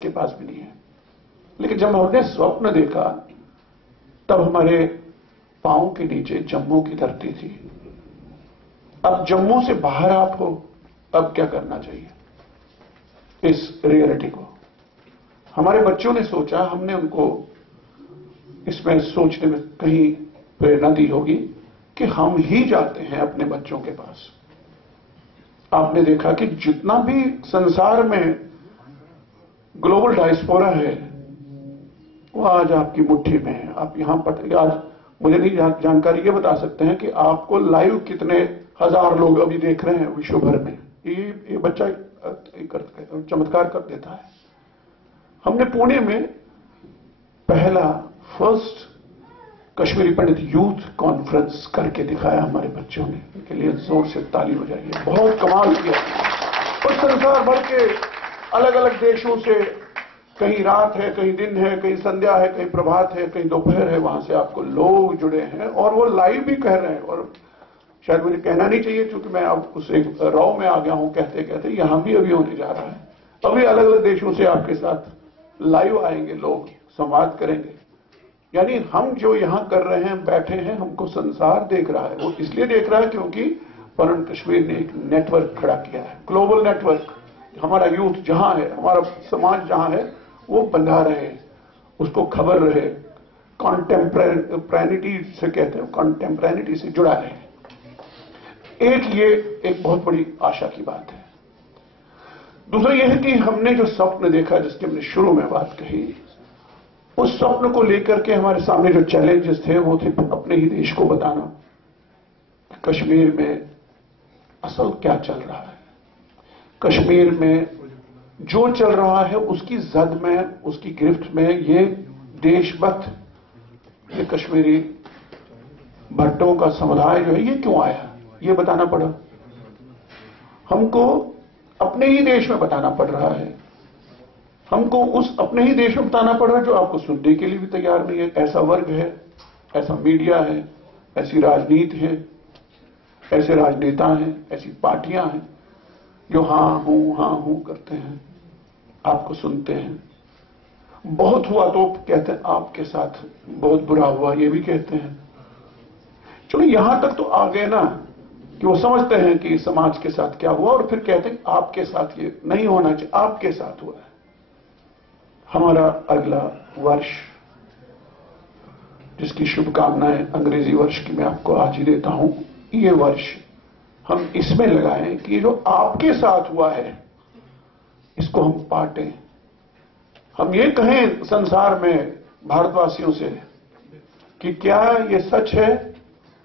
के पास भी नहीं है। लेकिन जब हमने स्वप्न देखा तब हमारे पांव के नीचे जम्मू की धरती थी। अब जम्मू से बाहर आप हो, अब क्या करना चाहिए इस रियलिटी को। हमारे बच्चों ने सोचा, हमने उनको इसमें सोचने में कहीं प्रेरणा दी होगी कि हम ही जाते हैं अपने बच्चों के पास। आपने देखा कि जितना भी संसार में ग्लोबल डायस्पोरा है वो आज आपकी मुट्ठी में है। आप यहां पर आज मुझे नहीं जानकारी ये बता सकते हैं कि आपको लाइव कितने हजार लोग अभी देख रहे हैं विश्व भर में। ये बच्चा चमत्कार कर देता है। हमने पुणे में पहला फर्स्ट कश्मीरी पंडित यूथ कॉन्फ्रेंस करके दिखाया हमारे बच्चों ने। इनके लिए जोर से ताली बजाइए, बहुत कमाल किया। और संसार भर के अलग अलग देशों से, कहीं रात है, कहीं दिन है, कहीं संध्या है, कहीं प्रभात है, कहीं दोपहर है, वहां से आपको लोग जुड़े हैं और वो लाइव भी कह रहे हैं। और शायद मुझे कहना नहीं चाहिए क्योंकि मैं अब उस एक रॉ में आ गया हूं कहते कहते। यहां भी अभी होने जा रहा है। अभी अलग अलग देशों से आपके साथ लाइव आएंगे लोग, संवाद करेंगे। यानी हम जो यहां कर रहे हैं, बैठे हैं, हमको संसार देख रहा है। वो इसलिए देख रहा है क्योंकि परम कश्मीर ने एक नेटवर्क खड़ा किया है, ग्लोबल नेटवर्क। हमारा यूथ जहां है, हमारा समाज जहां है, वो बंधा रहे, उसको खबर रहे, कॉन्टेम्परेनिटी से कहते हैं, कॉन्टेम्परेनिटी से जुड़ा रहे। ये एक बहुत बड़ी आशा की बात है। दूसरा यह है कि हमने जो स्वप्न देखा, जिसकी हमने शुरू में बात कही, उस स्वप्न को लेकर के हमारे सामने जो चैलेंजेस थे वो थे अपने ही देश को बताना, कश्मीर में असल क्या चल रहा है, कश्मीर में जो चल रहा है उसकी जद में, उसकी गिरफ्त में ये देशभक्त, ये कश्मीरी भट्टों का समुदाय जो है ये क्यों आया, ये बताना पड़ा। हमको अपने ही देश में बताना पड़ रहा है। हमको उस अपने ही देश में बताना पड़ रहा है जो आपको सुनने के लिए भी तैयार नहीं है। ऐसा वर्ग है, ऐसा मीडिया है, ऐसी राजनीति है, ऐसे राजनेता हैं, ऐसी पार्टियां हैं जो हाँ हूं करते हैं, आपको सुनते हैं। बहुत हुआ तो कहते हैं आपके साथ बहुत बुरा हुआ, ये भी कहते हैं। चलो यहां तक तो आ गए ना कि वो समझते हैं कि समाज के साथ क्या हुआ, और फिर कहते हैं आपके साथ ये नहीं होना चाहिए, आपके साथ हुआ है। हमारा अगला वर्ष, जिसकी शुभकामनाएं अंग्रेजी वर्ष की मैं आपको आज ही देता हूं, ये वर्ष हम इसमें लगाएं कि जो आपके साथ हुआ है इसको हम बांटें। हम ये कहें संसार में भारतवासियों से कि क्या ये सच है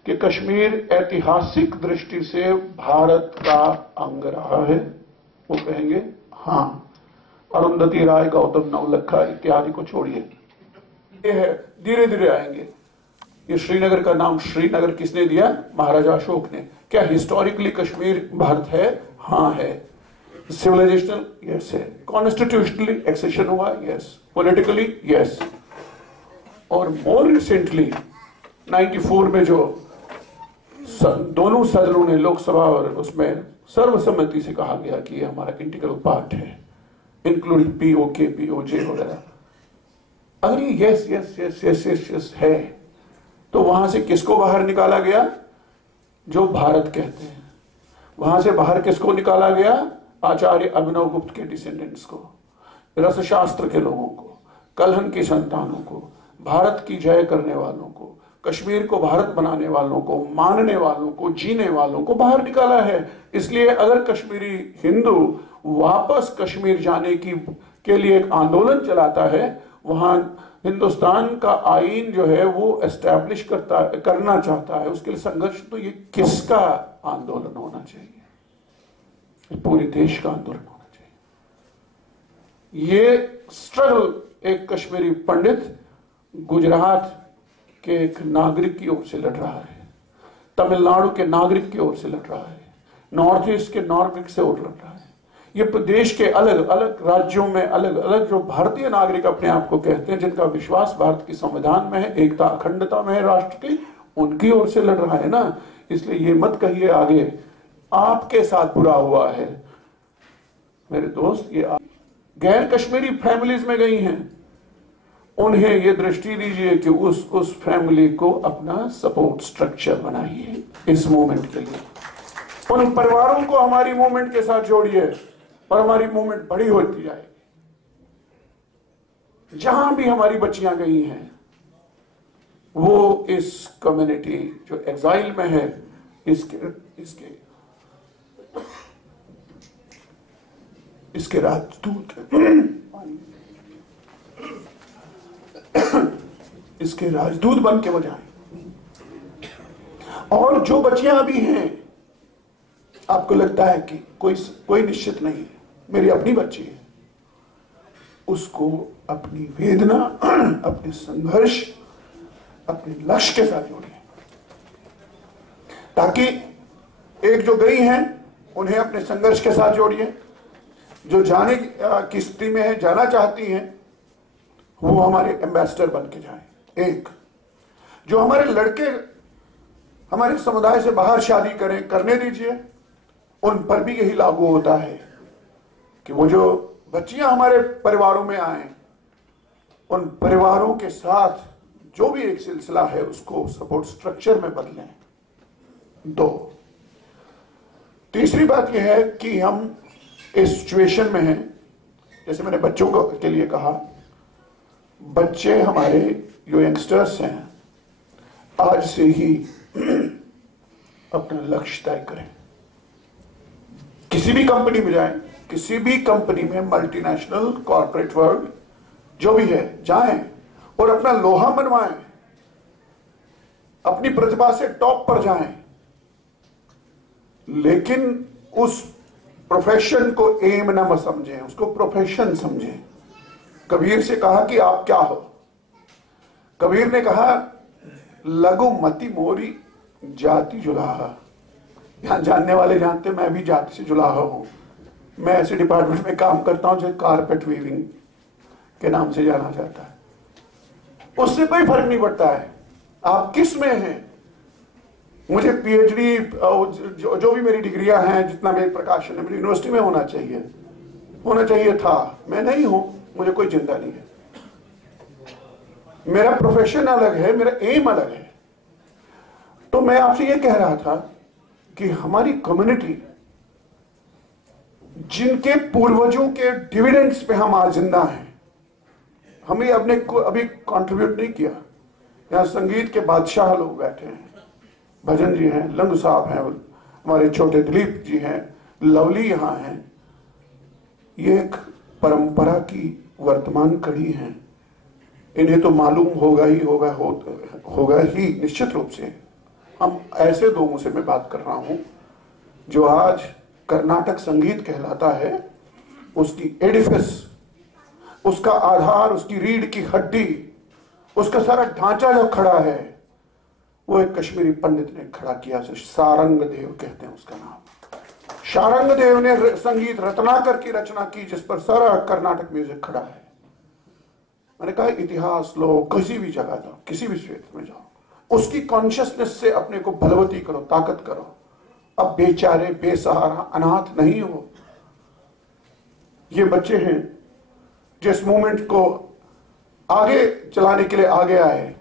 कि कश्मीर ऐतिहासिक दृष्टि से भारत का अंग रहा है। वो कहेंगे हां। अरुंधति राय, गौतम नवलखा इत्यादि को छोड़िए, ये है, धीरे धीरे आएंगे। ये श्रीनगर का नाम श्रीनगर किसने दिया? महाराजा अशोक ने। क्या हिस्टोरिकली कश्मीर भारत है? हां है। सिविलाइजेशनल यस है। कॉन्स्टिट्यूशनली एक्सेशन हुआ यस। Politically yes. और मोर रिसेंटली 94 में जो दोनों सदनों ने, लोकसभा और उसमें सर्वसम्मति से कहा गया कि ये हमारा इंटीग्रल पार्ट है, इंक्लूडिंग पीओके, पीओजे वगैरह। अगर ये yes yes yes yes yes yes है तो वहां से किसको बाहर निकाला गया? जो भारत कहते हैं। वहां से बाहर किसको निकाला गया? आचार्य अभिनव गुप्त के डिसेंडेंट्स को, रसशास्त्र के लोगों को, कलहन की संतानों को, भारत की जय करने वालों को, कश्मीर को भारत बनाने वालों को, मानने वालों को, जीने वालों को बाहर निकाला है। इसलिए अगर कश्मीरी हिंदू वापस कश्मीर जाने के लिए एक आंदोलन चलाता है, वहां हिंदुस्तान का आईन जो है वो एस्टैब्लिश करना चाहता है, उसके लिए संघर्ष, तो ये किसका आंदोलन होना चाहिए? पूरे देश का आंदोलन होना चाहिए। ये स्ट्रगल एक कश्मीरी पंडित गुजरात के एक नागरिक की ओर से लड़ रहा है, तमिलनाडु के नागरिक की ओर से लड़ रहा है, नॉर्थ ईस्ट के नागरिक से ओर लड़ रहा है। ये प्रदेश के अलग अलग राज्यों में अलग अलग जो भारतीय नागरिक अपने आप को कहते हैं, जिनका विश्वास भारत के संविधान में है, एकता अखंडता में है राष्ट्र की, उनकी ओर से लड़ रहा है ना। इसलिए ये मत कहिए आगे आपके साथ बुरा हुआ है। मेरे दोस्त, ये गैर कश्मीरी फैमिलीज में गई हैं, उन्हें यह दृष्टि दीजिए कि उस फैमिली को अपना सपोर्ट स्ट्रक्चर बनाइए इस मूवमेंट के लिए। उन परिवारों को हमारी मूवमेंट के साथ जोड़िए और हमारी मूवमेंट बड़ी होती जाएगी। जहां भी हमारी बच्चियां गई हैं, वो इस कम्युनिटी जो एग्जाइल में है, इसके राजदूत इसके राजदूत बन के बजाएं। और जो बच्चियां अभी हैं, आपको लगता है कि कोई निश्चित नहीं है, मेरी अपनी बच्ची है, उसको अपनी वेदना, अपने संघर्ष, अपने लक्ष्य के साथ जोड़िए, ताकि एक जो गई हैं उन्हें अपने संघर्ष के साथ जोड़िए, जो जाने की स्थिति में है, जाना चाहती हैं, वो हमारे एम्बेसडर बन के जाए। एक जो हमारे लड़के हमारे समुदाय से बाहर शादी करने दीजिए, उन पर भी यही लागू होता है कि वो जो बच्चियां हमारे परिवारों में आए, उन परिवारों के साथ जो भी एक सिलसिला है उसको सपोर्ट स्ट्रक्चर में बदलें। दो, तीसरी बात यह है कि हम इस सिचुएशन में हैं, जैसे मैंने बच्चों के लिए कहा, बच्चे हमारे जो यंगस्टर्स हैं, आज से ही अपना लक्ष्य तय करें। किसी भी कंपनी में जाएं, किसी भी कंपनी में, मल्टीनेशनल, कॉर्पोरेट वर्ल्ड जो भी है, जाएं और अपना लोहा मनवाएं, अपनी प्रतिभा से टॉप पर जाएं, लेकिन उस प्रोफेशन को एम ना मत समझें, उसको प्रोफेशन समझें। कबीर से कहा कि आप क्या हो? कबीर ने कहा, लघु मति मोरी जाति जुलाहा। यहां जानने वाले जानते, मैं भी जाति से जुलाहा हूं। मैं ऐसे डिपार्टमेंट में काम करता हूं जो कारपेट वीविंग के नाम से जाना जाता है। उससे कोई फर्क नहीं पड़ता है आप किस में हैं। मुझे पीएचडी, जो भी मेरी डिग्रियां हैं, जितना मेरे प्रकाशन है, मेरी यूनिवर्सिटी में होना चाहिए था। मैं नहीं हूं, मुझे कोई चिंता नहीं है। मेरा प्रोफेशन अलग है, मेरा एम अलग है। तो मैं आपसे यह कह रहा था कि हमारी कम्युनिटी, जिनके पूर्वजों के डिविडेंड्स पे हम आज जिंदा हैं, हमें अपने को अभी कंट्रीब्यूट नहीं किया। यहां संगीत के बादशाह लोग बैठे हैं, भजन जी हैं, लंग साहब हैं, हमारे छोटे दिलीप जी हैं, लवली यहां हैं। ये एक परंपरा की वर्तमान कड़ी है। इन्हें तो मालूम होगा ही निश्चित रूप से। हम ऐसे लोगों से मैं बात कर रहा हूं जो आज कर्नाटक संगीत कहलाता है, उसकी एडिफिस, उसका आधार, उसकी रीढ़ की हड्डी, उसका सारा ढांचा जो खड़ा है, वो एक कश्मीरी पंडित ने खड़ा किया। सारंग देव कहते हैं उसका नाम। शारंग देव ने संगीत रत्नाकर की रचना की, जिस पर सारा कर्नाटक म्यूजिक खड़ा है। मैंने कहा, इतिहास लो, किसी भी जगह जाओ, किसी भी क्षेत्र में जाओ, उसकी कॉन्शियसनेस से अपने को बलवती करो, ताकत करो। अब बेचारे, बेसहारा, अनाथ नहीं हो। ये बच्चे हैं जिस मूवमेंट को आगे चलाने के लिए आगे आए,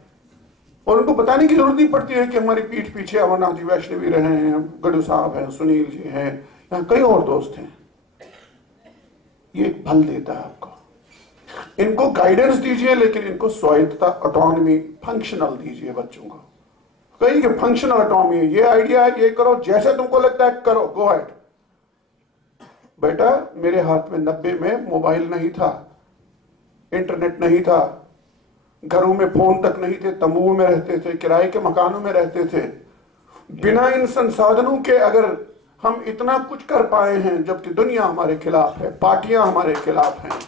और उनको बताने की जरूरत नहीं पड़ती है कि हमारी पीठ पीछे अमरनाथ जी वैष्णवी रहे हैं, गडू साहब हैं, सुनील जी हैं, यहाँ कई और दोस्त हैं। ये एक बल देता है आपको। इनको गाइडेंस दीजिए, लेकिन इनको स्वायत्तता, ऑटोनॉमी, फंक्शनल दीजिए बच्चों को। कहीं कि फंक्शनल ऑटोनॉमी है, ये आइडिया है, ये करो, जैसे तुमको लगता है करो, गो अहेड। बेटा, मेरे हाथ में 90 में मोबाइल नहीं था, इंटरनेट नहीं था, घरों में फोन तक नहीं थे, तंबुओं में रहते थे, किराए के मकानों में रहते थे। बिना इन संसाधनों के अगर हम इतना कुछ कर पाए हैं, जबकि दुनिया हमारे खिलाफ है, पार्टियां हमारे खिलाफ हैं,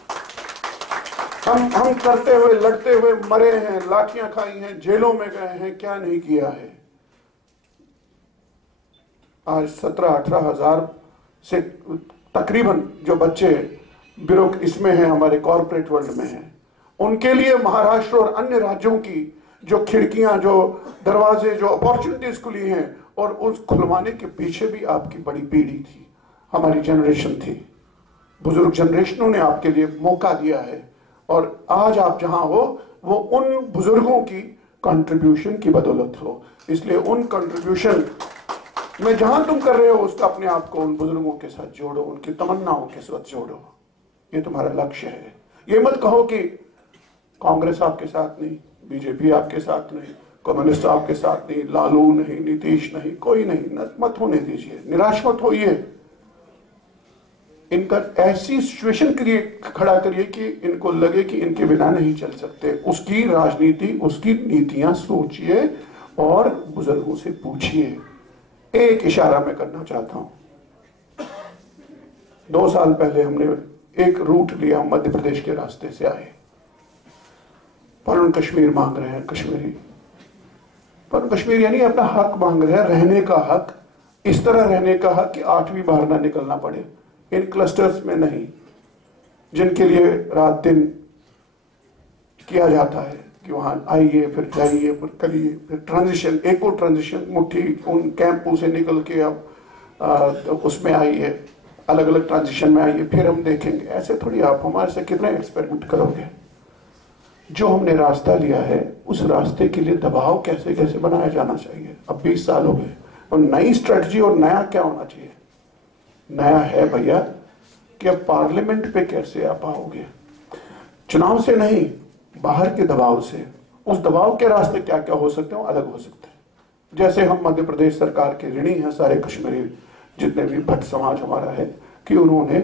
हम करते हुए, लड़ते हुए मरे हैं, लाठियां खाई हैं, जेलों में गए हैं, क्या नहीं किया है। आज 17-18 हजार से तकरीबन जो बच्चे इसमें हैं, हमारे कॉर्पोरेट वर्ल्ड में हैं, उनके लिए महाराष्ट्र और अन्य राज्यों की जो खिड़कियां, जो दरवाजे, जो अपॉर्चुनिटीज खुली हैं, और उस खुलवाने के पीछे भी आपकी बड़ी पीढ़ी थी, हमारी जनरेशन थी, बुजुर्ग जनरेशनों ने आपके लिए मौका दिया है और आज आप जहां हो वो उन बुजुर्गों की कंट्रीब्यूशन की बदौलत हो। इसलिए उन कंट्रीब्यूशन में जहां तुम कर रहे हो उसका अपने आप को उन बुजुर्गों के साथ जोड़ो, उनकी तमन्नाओं के साथ जोड़ो। ये तुम्हारा लक्ष्य है। ये मत कहो कि कांग्रेस आपके साथ नहीं, बीजेपी आपके साथ नहीं, कम्युनिस्ट आपके साथ नहीं, लालू नहीं, नीतीश नहीं, कोई नहीं। मत होने दीजिए, निराश मत होइए। इनका ऐसी सिचुएशन खड़ा करिए कि इनको लगे कि इनके बिना नहीं चल सकते। उसकी राजनीति, उसकी नीतियां सोचिए और बुजुर्गों से पूछिए। एक इशारा मैं करना चाहता हूं। 2 साल पहले हमने एक रूट लिया, मध्य प्रदेश के रास्ते से आए। परम कश्मीर मांग रहे हैं, कश्मीरी परम कश्मीर यानी अपना हक मांग रहे हैं, रहने का हक। इस तरह रहने का हक कि 8वीं बार ना निकलना पड़े, इन क्लस्टर्स में नहीं, जिनके लिए रात दिन किया जाता है कि वहां आइए, फिर जाइए, फिर करिए, फिर ट्रांजिशन, एको ट्रांजिशन, मुट्ठी उन कैंपों से निकल के अब उसमें आइए, अलग अलग ट्रांजिशन में आइए, फिर हम देखेंगे। ऐसे थोड़ी आप हमारे से कितने एक्सपेरिमेंट करोगे। जो हमने रास्ता लिया है उस रास्ते के लिए दबाव कैसे कैसे बनाया जाना चाहिए। अब 20 साल हो गए और नई स्ट्रेटजी और नया क्या होना चाहिए। नया है भैया कि अब पार्लियामेंट पे कैसे आप आओगे, चुनाव से नहीं, बाहर के दबाव से। उस दबाव के रास्ते क्या क्या हो सकते हैं, अलग हो सकते हैं। जैसे हम मध्य प्रदेश सरकार के ऋणी हैं सारे कश्मीरी, जितने भी भट्ट समाज हमारा है, कि उन्होंने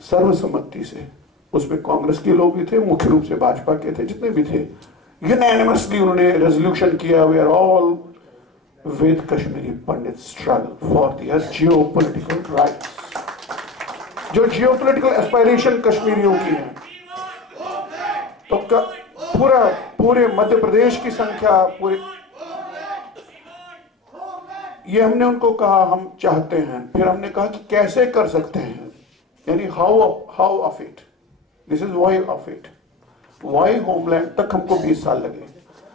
सर्वसम्मति से, उसमें कांग्रेस के लोग भी थे, मुख्य रूप से भाजपा के थे, जितने भी थे, यूनैनिमसली उन्होंने रेजोल्यूशन किया, we are all with Kashmiri Pandits struggle for their geopolitical rights। जो geopolitical aspiration कश्मीरियों की है, तो पूरे मध्य प्रदेश की संख्या, पूरे ये हमने उनको कहा हम चाहते हैं। फिर हमने कहा कि कैसे कर सकते हैं, यानी how of it, this is why of it. Why homeland तक हमको 20 साल लगे।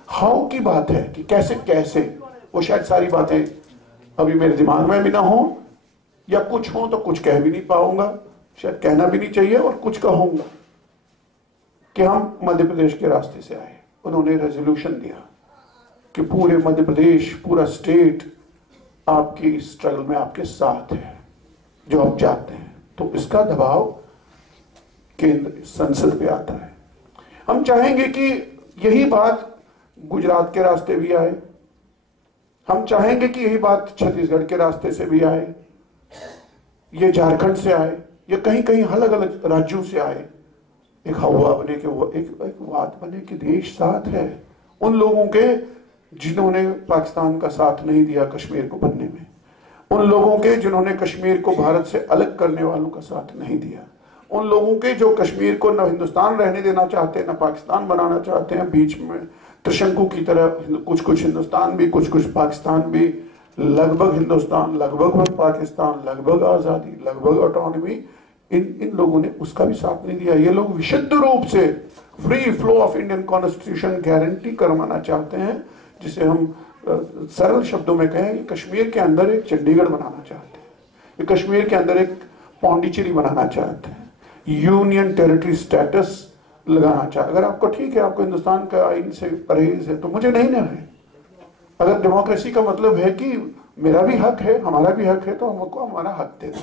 हाउ की बात है कि कैसे कैसे, वो शायद सारी बातें अभी मेरे दिमाग में भी ना हो, या कुछ हो तो कुछ कह भी नहीं पाऊंगा, शायद कहना भी नहीं चाहिए, और कुछ कहूंगा कि हम मध्य प्रदेश के रास्ते से आए। उन्होंने रेजोल्यूशन दिया कि पूरे मध्य प्रदेश, पूरा स्टेट आपकी स्ट्रगल में आपके साथ है, जो आप चाहते हैं। तो इसका दबाव केंद्र संसद पे आता है। हम चाहेंगे कि यही बात गुजरात के रास्ते भी आए, हम चाहेंगे कि यही बात छत्तीसगढ़ के रास्ते से भी आए, ये झारखंड से आए, ये कहीं कहीं अलग अलग राज्यों से आए। एक हवा बने के, एक बात बने कि देश साथ है उन लोगों के जिन्होंने पाकिस्तान का साथ नहीं दिया कश्मीर को बनने में, उन लोगों के जिन्होंने कश्मीर को भारत से अलग करने वालों का साथ नहीं दिया, उन लोगों के जो कश्मीर को न हिंदुस्तान रहने देना चाहते, न पाकिस्तान बनाना चाहते हैं, बीच में त्रिशंकु की तरह कुछ कुछ हिंदुस्तान भी, कुछ कुछ पाकिस्तान भी, लगभग हिंदुस्तान, लगभग पाकिस्तान, लगभग आजादी, लगभग ऑटोनॉमी। इन लोगों ने उसका भी साथ नहीं दिया। ये लोग विशुद्ध रूप से free flow of Indian constitution guarantee करवाना चाहते हैं, जिसे हम सरल शब्दों में कहें कि कश्मीर के अंदर एक चंडीगढ़ बनाना चाहते हैं, ये कश्मीर के अंदर एक पौंडीचेरी बनाना चाहते हैं, यूनियन टेरिटरी स्टेटस लगाना चाहते। अगर आपको ठीक है, आपको हिंदुस्तान का आइन से परहेज है, तो मुझे नहीं ना है। अगर डेमोक्रेसी का मतलब है कि मेरा भी हक है, हमारा भी हक है, तो हमको हमारा हक दे दो,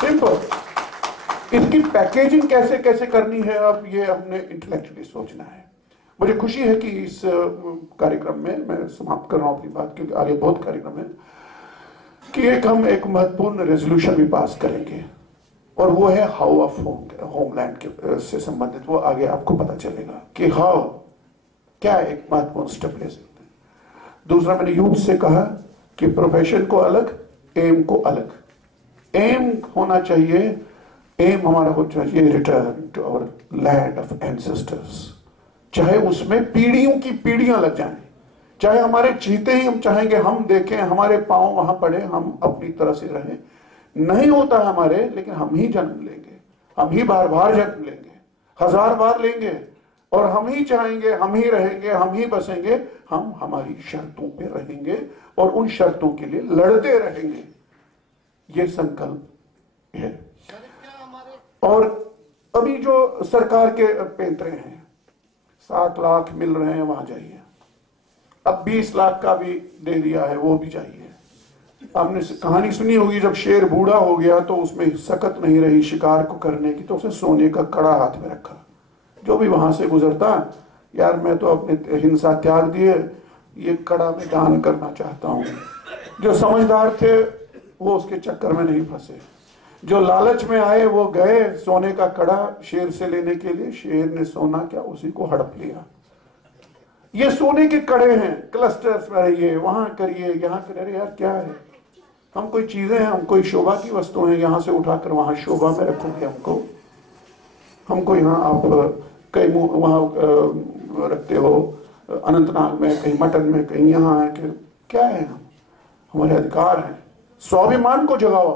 सिंपल। इसकी पैकेजिंग कैसे कैसे करनी है, अब ये हमने इंटेलेक्चुअली सोचना है। मुझे खुशी है कि इस कार्यक्रम में, मैं समाप्त कर रहा हूं अपनी बात क्योंकि आगे बहुत कार्यक्रम है, कि हम एक महत्वपूर्ण रेजोल्यूशन भी पास करेंगे, और वो है हाउ ऑफ होमलैंड के से संबंधित। वो आगे आपको पता चलेगा कि हाउ क्या एक महत्वपूर्ण स्टेप ले सकते हैं। दूसरा, मैंने यूथ से कहा कि प्रोफेशन को अलग, एम को अलग। एम होना चाहिए, एम हमारा हो चाहिए return to our land of ancestors, चाहे उसमें पीढ़ियों की पीढ़ियां लग जाएं, चाहे हमारे जीते ही हम चाहेंगे हम देखें हमारे पांव वहां पड़े, हम अपनी तरह से रहें। नहीं होता हमारे, लेकिन हम ही जन्म लेंगे, हम ही बार बार जन्म लेंगे, 1000 बार लेंगे, और हम ही चाहेंगे, हम ही रहेंगे, हम ही बसेंगे, हम हमारी शर्तों पे रहेंगे और उन शर्तों के लिए लड़ते रहेंगे। ये संकल्प है। और अभी जो सरकार के पैंतरे हैं, 7 लाख मिल रहे हैं, वहां जाइए। अब 20 लाख का भी दे दिया है, वो भी चाहिए। आपने कहानी सुनी होगी, जब शेर बूढ़ा हो गया तो उसमें सकत नहीं रही शिकार को करने की, तो उसने सोने का कड़ा हाथ में रखा। जो भी वहां से गुजरता, यार मैं तो अपने हिंसा त्याग दिए, ये कड़ा मैं दान करना चाहता हूं। जो समझदार थे वो उसके चक्कर में नहीं फंसे, जो लालच में आए वो गए सोने का कड़ा शेर से लेने के लिए। शेर ने सोना क्या, उसी को हड़प लिया। ये सोने के कड़े हैं, क्लस्टर्स में रहिए, वहां करिए, यहाँ करिए। यार क्या है, हम कोई चीजें हैं, हम कोई शोभा की वस्तु हैं, यहां से उठाकर वहां शोभा में रखोगे हमको यहाँ आप कहीं वहां रखते हो, अनंतनाग में, कहीं मटन में, कहीं यहाँ है कि क्या है। हमारे अधिकार हैं। स्वाभिमान को जगाओ,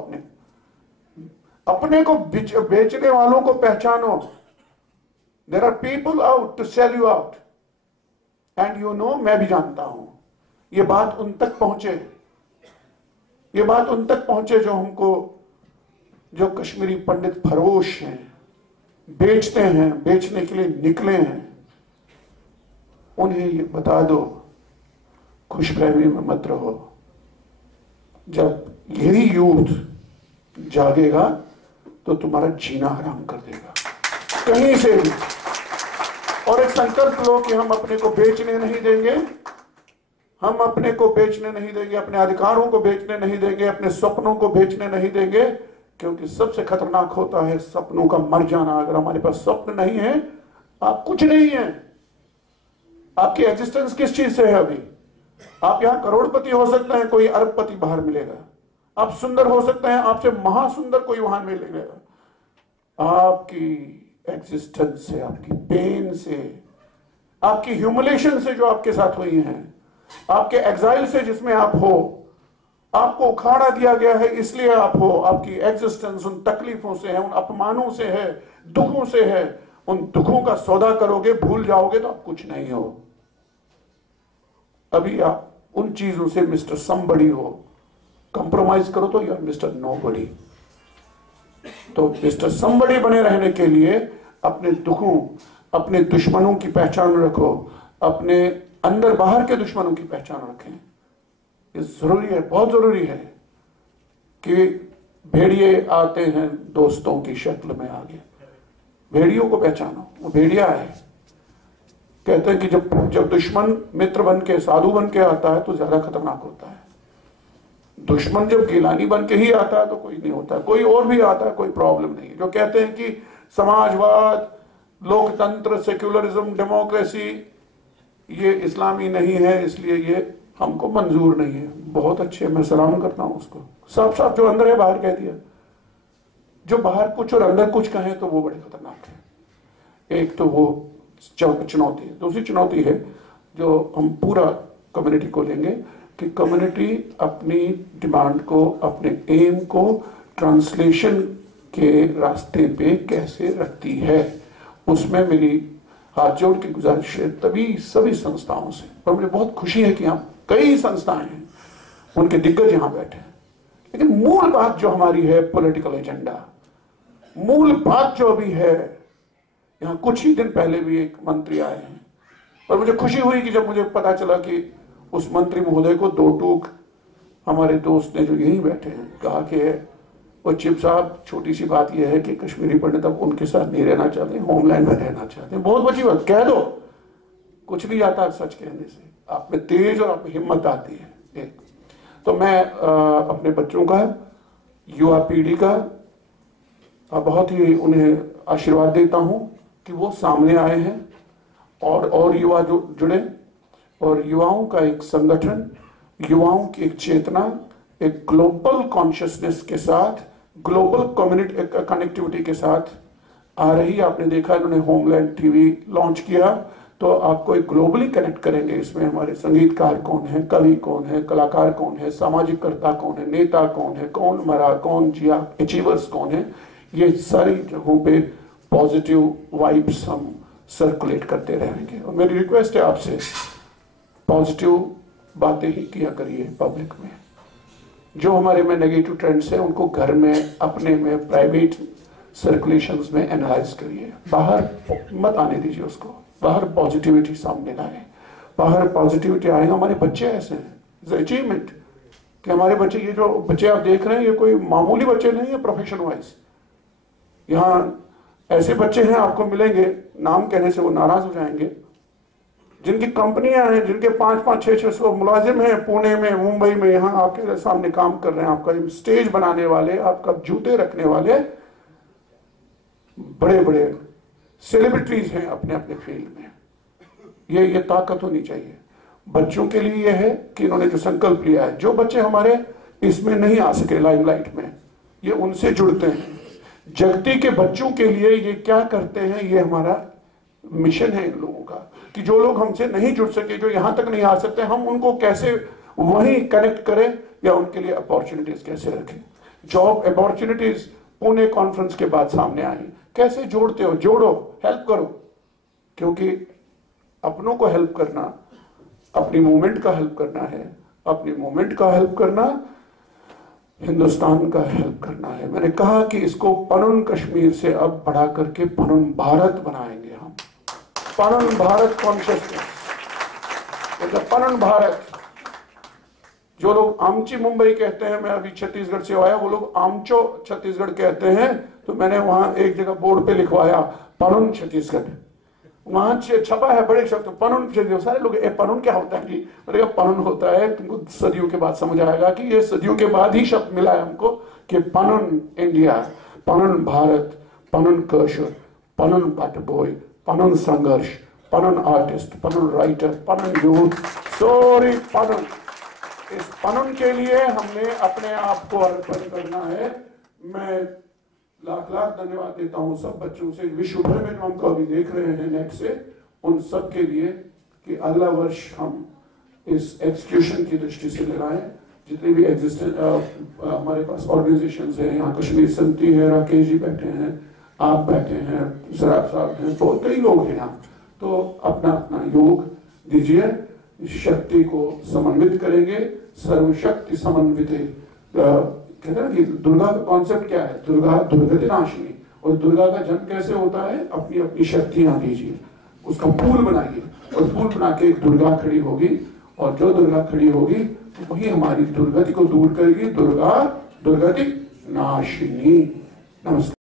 अपने को बेचने वालों को पहचानो। There are people out to sell you out, and you know, मैं भी जानता हूं। ये बात उन तक पहुंचे, ये बात उन तक पहुंचे जो हमको, जो कश्मीरी पंडित फरोश हैं, बेचते हैं, बेचने के लिए निकले हैं, उन्हें ये बता दो, खुशफहमी में मत रहो। जब यही यूथ जागेगा तो तुम्हारा जीना हराम कर देगा कहीं से भी। और एक संकल्प लो कि हम अपने को बेचने नहीं देंगे, हम अपने को बेचने नहीं देंगे, अपने अधिकारों को बेचने नहीं देंगे, अपने सपनों को बेचने नहीं देंगे। क्योंकि सबसे खतरनाक होता है सपनों का मर जाना। अगर हमारे पास स्वप्न नहीं है, आप कुछ नहीं है। आपकी एग्जिस्टेंस किस चीज से है? अभी आप यहां करोड़पति हो सकते हैं, कोई अरबपति बाहर मिलेगा। आप सुंदर हो सकते हैं, आपसे महासुंदर कोई वहां मिलेगा। आपकी एग्जिस्टेंस से, आपकी पेन से, आपकी ह्यूमिलेशन से जो आपके साथ हुई हैं, आपके एग्जाइल से जिसमें आप हो, आपको उखाड़ा दिया गया है इसलिए आप हो। आपकी एग्जिस्टेंस उन तकलीफों से है, उन अपमानों से है, दुखों से है। उन दुखों का सौदा करोगे, भूल जाओगे तो आप कुछ नहीं हो। अभी आप उन चीजों से मिस्टर समबडी हो, कंप्रोमाइज करो तो यू आर मिस्टर नोबडी। तो मिस्टर समबडी बने रहने के लिए अपने दुखों, अपने दुश्मनों की पहचान रखो, अपने अंदर बाहर के दुश्मनों की पहचान रखें। ये जरूरी है, बहुत जरूरी है कि भेड़िए आते हैं दोस्तों की शक्ल में आगे। भेड़ियों को पहचानो, वो भेड़िया है। कहते हैं कि जब दुश्मन मित्र बन के, साधु बन के आता है तो ज्यादा खतरनाक होता है। दुश्मन जब गिलानी बन के ही आता है तो कोई नहीं होता, कोई और भी आता है, कोई प्रॉब्लम नहीं है। जो कहते हैं कि समाजवाद, लोकतंत्र, सेक्युलरिज्म, डेमोक्रेसी ये इस्लामी नहीं है, इसलिए ये हमको मंजूर नहीं है। बहुत अच्छे, मैं सलाम करता हूं उसको। साफ साफ जो अंदर है बाहर कह दिया। जो बाहर कुछ और अंदर कुछ कहें तो वो बड़े खतरनाक है। एक तो वो चुनौती है। दूसरी चुनौती है जो हम पूरा कम्युनिटी को लेंगे कि कम्युनिटी अपनी डिमांड को, अपने एम को ट्रांसलेशन के रास्ते पे कैसे रखती है। उसमें मेरी हाथ जोड़ के गुजारिश है तभी सभी संस्थाओं से। और मुझे बहुत खुशी है कि यहाँ कई संस्थाएं हैं, उनके दिग्गज यहाँ बैठे हैं। लेकिन मूल बात जो हमारी है, पॉलिटिकल एजेंडा, मूल बात जो अभी है, यहाँ कुछ ही दिन पहले भी एक मंत्री आए हैं और मुझे खुशी हुई कि जब मुझे पता चला कि उस मंत्री महोदय को दो टूक हमारे दोस्त ने जो यहीं बैठे हैं कहा कि वो चिप साहब, छोटी सी बात यह है कि कश्मीरी पंडित अब उनके साथ नहीं रहना चाहते, होमलैंड में रहना चाहते हैं। बहुत बड़ी बात, कह दो, कुछ नहीं आता सच कहने से। आप में तेज और आप में हिम्मत आती है। एक तो मैं अपने बच्चों का, युवा पीढ़ी का बहुत ही उन्हें आशीर्वाद देता हूं कि वो सामने आए हैं और युवा जो जुड़े, और युवाओं का एक संगठन, युवाओं की एक चेतना, एक ग्लोबल कॉन्शियसनेस के साथ, ग्लोबल कम्युनिटी कनेक्टिविटी के साथ आ रही। आपने देखा इन्होंने होमलैंड टीवी लॉन्च किया, तो आपको एक ग्लोबली कनेक्ट करेंगे। इसमें हमारे संगीतकार कौन है, कवि कौन है, कलाकार कौन है, सामाजिक कर्ता कौन है, नेता कौन है, कौन मरा, कौन जिया, अचीवर्स कौन है, ये सारी जगहों पे पॉजिटिव वाइब्स हम सर्कुलेट करते रहेंगे। और मेरी रिक्वेस्ट है आपसे, पॉजिटिव बातें ही किया करिए पब्लिक में। जो हमारे में नेगेटिव ट्रेंड्स हैं उनको घर में, अपने में, प्राइवेट सर्कुलेशंस में एनालाइज करिए, बाहर मत आने दीजिए उसको, बाहर पॉजिटिविटी सामने लाए, बाहर पॉजिटिविटी आएगा। हमारे बच्चे ऐसे हैं, अचीवमेंट कि हमारे बच्चे, ये जो बच्चे आप देख रहे हैं, ये कोई मामूली बच्चे नहीं है प्रोफेशन वाइज। यहाँ ऐसे बच्चे हैं आपको मिलेंगे, नाम कहने से वो नाराज हो जाएंगे, जिनकी कंपनियां हैं, जिनके 5-5, 600 मुलाजिम हैं, पुणे में, मुंबई में, यहाँ आपके सामने काम कर रहे हैं, आपका स्टेज बनाने वाले, आपका जूते रखने वाले बड़े बड़े सेलिब्रिटीज हैं अपने अपने फील्ड में। ये ताकत होनी चाहिए बच्चों के लिए। यह है कि इन्होंने जो संकल्प लिया है, जो बच्चे हमारे इसमें नहीं आ सके लाइमलाइट में, ये उनसे जुड़ते हैं। जगती के बच्चों के लिए ये क्या करते हैं, ये हमारा मिशन है इन लोगों का, कि जो लोग हमसे नहीं जुड़ सके, जो यहां तक नहीं आ सकते, हम उनको कैसे वहीं कनेक्ट करें या उनके लिए अपॉर्चुनिटीज कैसे रखें। जॉब अपॉर्चुनिटीज पुणे कॉन्फ्रेंस के बाद सामने आई, कैसे जोड़ते हो, जोड़ो, हेल्प करो, क्योंकि अपनों को हेल्प करना अपनी मूवमेंट का हेल्प करना है, अपनी मूवमेंट का हेल्प करना हिंदुस्तान का हेल्प करना है। मैंने कहा कि इसको पनुन कश्मीर से अब बढ़ा करके पनुन भारत बनाएंगे हम, पनुन भारत कॉन्शियसनेस, मतलब पनुन भारत। जो लोग आमची मुंबई कहते हैं, मैं अभी छत्तीसगढ़ से आया, वो लोग आमचो छत्तीसगढ़ कहते हैं, तो मैंने वहां एक जगह बोर्ड पे लिखवाया पनुन छत्तीसगढ़, वहां छपा है बड़े शब्द पनुन छत्तीसगढ़। सारे लोग पनुन क्या होता है जी, मैंने कहा पनुन होता है, तुमको सदियों के बाद समझ आएगा कि ये सदियों के बाद ही शब्द मिला है हमको, कि पनुन इंडिया, पनुन भारत, पनुन कशर, पनुन पाटबोय, पनुन संघर्ष, Panun artist, Panun writer, Panun youth, sorry Panun. इस पनुन के लिए हमने अपने आप को अर्पण करना है। मैं लाख लाख धन्यवाद देता हूं सब बच्चों से, विश्व भर में जो हमको अभी देख रहे हैं नेट से, उन सब के लिए, कि अगला वर्ष हम इस एक्सक्यूशन की दृष्टि से लगाएं। जितने भी एग्जिस्टेंट हमारे पास ऑर्गेनाइजेशंस हैं, यहाँ कश्मीर समिति है, राकेश जी बैठे हैं, आप बैठे हैं, सराब साहब हैं, तो कई लोग हैं यहाँ, तो अपना अपना योग दीजिए, शक्ति को समन्वित करेंगे, सर्वशक्ति समन्वित। कहते हैं ना कि दुर्गा का कॉन्सेप्ट क्या है, दुर्गा दुर्गति नाशिनी, और दुर्गा का जन्म कैसे होता है, अपनी अपनी शक्तियां दीजिए, उसका पुल बनाइए, और पुल बना के एक दुर्गा खड़ी होगी, और जो दुर्गा खड़ी होगी वही हमारी दुर्गति को दूर करेगी। दुर्गा दुर्गति नाशिनी। नमस्कार।